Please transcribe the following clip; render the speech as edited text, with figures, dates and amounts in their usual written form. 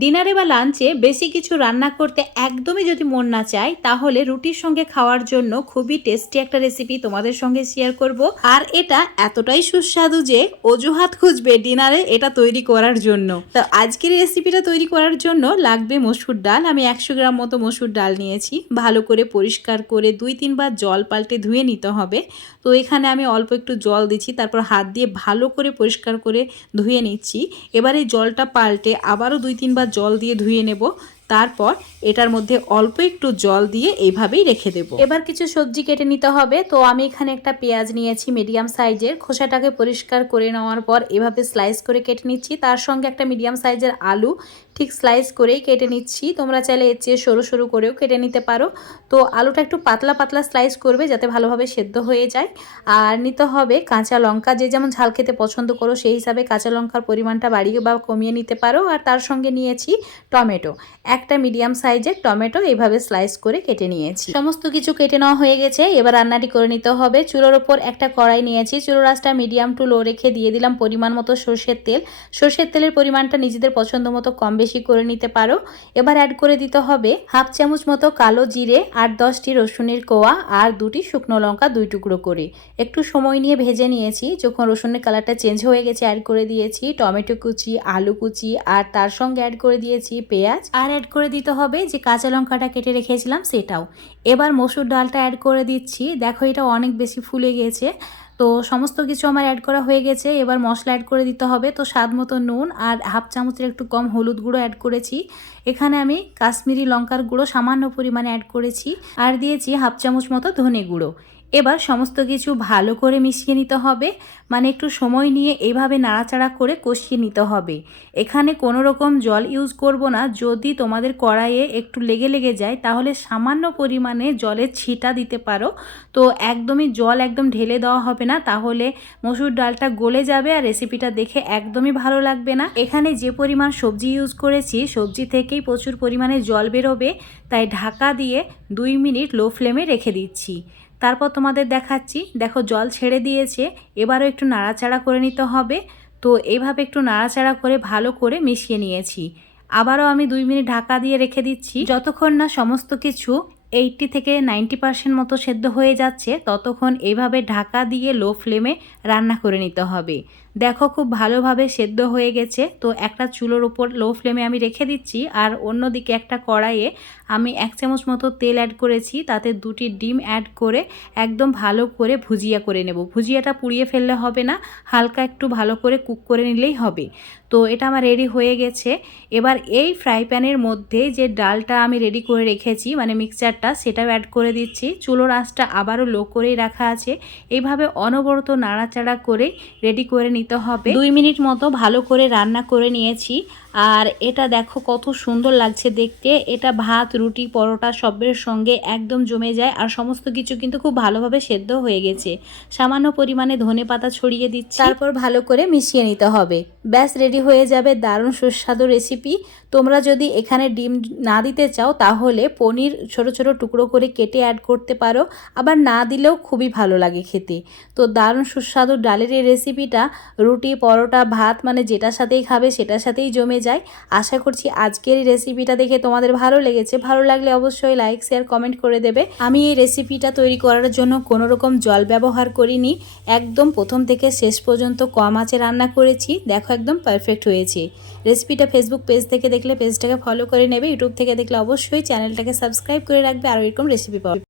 ডিনারে বা লাঞ্চে বেশি কিছু রান্না করতে একদমই যদি মন না চায়, তাহলে রুটির সঙ্গে খাওয়ার জন্য খুবই টেস্টি একটা রেসিপি তোমাদের সঙ্গে শেয়ার করব। আর এটা এতটাই সুস্বাদু যে অজুহাত খুঁজবে ডিনারে এটা তৈরি করার জন্য। তো আজকের রেসিপিটা তৈরি করার জন্য লাগবে মসুর ডাল। আমি 100 গ্রাম মতো মসুর ডাল নিয়েছি। ভালো করে পরিষ্কার করে 2-3 বার জল পাল্টে ধুয়ে নিতে হবে। তো এখানে আমি অল্প একটু জল দিচ্ছি, তারপর হাত দিয়ে ভালো করে পরিষ্কার করে ধুয়ে নিচ্ছি। এবার এই জলটা পাল্টে আবারও 2-3 বার জল দিয়ে ধুয়ে নেব। তারপর এটার মধ্যে অল্প একটু জল দিয়ে এইভাবেই রেখে দেব। এবার কিছু সবজি কেটে নিতে হবে। তো আমি এখানে একটা পেঁয়াজ নিয়েছি মিডিয়াম সাইজের, খোসাটাকে পরিষ্কার করে নেওয়ার পর এভাবে স্লাইস করে কেটে নিচ্ছি। তার সঙ্গে একটা মিডিয়াম সাইজের আলু ঠিক স্লাইস করেই কেটে নিচ্ছি। তোমরা চাইলে এর চেয়ে সরু সরু করেও কেটে নিতে পারো। তো আলুটা একটু পাতলা পাতলা স্লাইস করবে যাতে ভালোভাবে সেদ্ধ হয়ে যায়। আর নিতে হবে কাঁচা লঙ্কা, যে যেমন ঝাল খেতে পছন্দ করো সেই হিসাবে কাঁচা লঙ্কার পরিমাণটা বাড়িয়ে বা কমিয়ে নিতে পারো। আর তার সঙ্গে নিয়েছি টমেটো, একটা মিডিয়াম সাইজের টমেটো এইভাবে স্লাইস করে কেটে নিয়েছি। সমস্ত কিছু কেটে নেওয়া হয়ে গেছে। এবার রান্নাটি করে নিতে হবে। চুলোর ওপর একটা কড়াই নিয়েছি, চুলোর আঁচটা মিডিয়াম টু লো রেখে দিয়ে দিলাম পরিমাণ মতো সর্ষের তেল। সর্ষের তেলের পরিমাণটা নিজেদের পছন্দ মতো কম বেশি করে নিতে পারো। এবার অ্যাড করে দিতে হবে হাফ চামচ মতো কালো জিরে, 8-10টি রসুনের কোয়া আর 2টি শুকনো লঙ্কা 2 টুকরো করে একটু সময় নিয়ে ভেজে নিয়েছি। যখন রসুনের কালারটা চেঞ্জ হয়ে গেছে অ্যাড করে দিয়েছি টমেটো কুচি, আলু কুচি আর তার সঙ্গে অ্যাড করে দিয়েছি পেঁয়াজ। আর অ্যাড করে দিতে হবে যে কাঁচা লঙ্কাটা কেটে রেখেছিলাম সেটাও। এবার মসুর ডালটা অ্যাড করে দিচ্ছি। দেখো এটা অনেক বেশি ফুলে গেছে। তো সমস্ত কিছু আমার অ্যাড করা হয়ে গেছে। এবার মশলা অ্যাড করে দিতে হবে। তো স্বাদ মতো নুন আর হাফ চামচের একটু কম হলুদ গুঁড়ো অ্যাড করেছি। এখানে আমি কাশ্মীরি লঙ্কার গুঁড়ো সামান্য পরিমাণে অ্যাড করেছি আর দিয়েছি হাফ চামচ মতো ধনে গুঁড়ো। এবার সমস্ত কিছু ভালো করে মিশিয়ে নিতে হবে, মানে একটু সময় নিয়ে এইভাবে নাড়াচাড়া করে কষিয়ে নিতে হবে। এখানে কোনো রকম জল ইউজ করব না। যদি তোমাদের কড়াইয়ে একটু লেগে লেগে যায় তাহলে সামান্য পরিমাণে জলের ছিটা দিতে পারো। তো একদমই জল একদম ঢেলে দেওয়া হবে না, তাহলে মসুর ডালটা গলে যাবে আর রেসিপিটা দেখে একদমই ভালো লাগবে না। এখানে যে পরিমাণ সবজি ইউজ করেছি সবজি থেকেই প্রচুর পরিমাণে জল বেরোবে, তাই ঢাকা দিয়ে 2 মিনিট লো ফ্লেমে রেখে দিচ্ছি। তারপর তোমাদের দেখাচ্ছি। দেখো জল ছেড়ে দিয়েছে। এবারও একটু নাড়াচাড়া করে নিতে হবে। তো এইভাবে একটু নাড়াচাড়া করে ভালো করে মিশিয়ে নিয়েছি। আবারও আমি 2 মিনিট ঢাকা দিয়ে রেখে দিচ্ছি। যতক্ষণ না সমস্ত কিছু 80 থেকে 90% মতো সেদ্ধ হয়ে যাচ্ছে ততক্ষণ এইভাবে ঢাকা দিয়ে লো ফ্লেমে রান্না করে নিতে হবে। দেখো খুব ভালোভাবে সেদ্ধ হয়ে গেছে। তো একটা চুলোর উপর লো ফ্লেমে আমি রেখে দিচ্ছি আর অন্যদিকে একটা কড়াইয়ে আমি 1 চামচ মতো তেল অ্যাড করেছি, তাতে 2টি ডিম অ্যাড করে একদম ভালো করে ভুজিয়া করে নেব। ভুজিয়াটা পুড়িয়ে ফেললে হবে না, হালকা একটু ভালো করে কুক করে নিলেই হবে। তো এটা আমার রেডি হয়ে গেছে। এবার এই ফ্রাই প্যানের মধ্যে যে ডালটা আমি রেডি করে রেখেছি মানে মিক্সচারটা, সেটাও অ্যাড করে দিচ্ছি। চুলোর আঁচটা আবারও লো করেই রাখা আছে। এইভাবে অনবরত নাড়াচাড়া করে রেডি করে নিতে হবে। 2 মিনিট মতো ভালো করে রান্না করে নিয়েছি। আর এটা দেখো কত সুন্দর লাগছে দেখতে। এটা ভাত, রুটি, পরোটা সবের সঙ্গে একদম জমে যায়। আর সমস্ত কিছু কিন্তু খুব ভালোভাবে সেদ্ধ হয়ে গেছে। সামান্য পরিমাণে ধনেপাতা ছড়িয়ে দিচ্ছি, তারপর ভালো করে মিশিয়ে নিতে হবে। ব্যাস রেডি হয়ে যাবে দারুণ সুস্বাদু রেসিপি। তোমরা যদি এখানে ডিম না দিতে চাও তাহলে পনির ছোট ছোট টুকরো করে কেটে অ্যাড করতে পারো, আবার না দিলেও খুবই ভালো লাগে খেতে। তো দারুণ সুস্বাদু ডালের এই রেসিপিটা রুটি, পরোটা, ভাত মানে যেটার সাথেই খাবে সেটার সাথেই জমে যায়। আশা করছি আজকের এই রেসিপিটা দেখে তোমাদের ভালো লেগেছে। ভালো লাগলে অবশ্যই লাইক, শেয়ার, কমেন্ট করে দেবে। আমি এই রেসিপিটা তৈরি করার জন্য কোনো রকম জল ব্যবহার করিনি, একদম প্রথম থেকে শেষ পর্যন্ত কম আঁচে রান্না করেছি। দেখো একদম পারফেক্ট হয়েছে। রেসিপিটা ফেসবুক পেজ থেকে দেখলে পেজটাকে ফলো করে নেবে, ইউটিউব থেকে দেখলে অবশ্যই চ্যানেলটাকে সাবস্ক্রাইব করে রাখবে আর এরকম রেসিপি পাওয়া।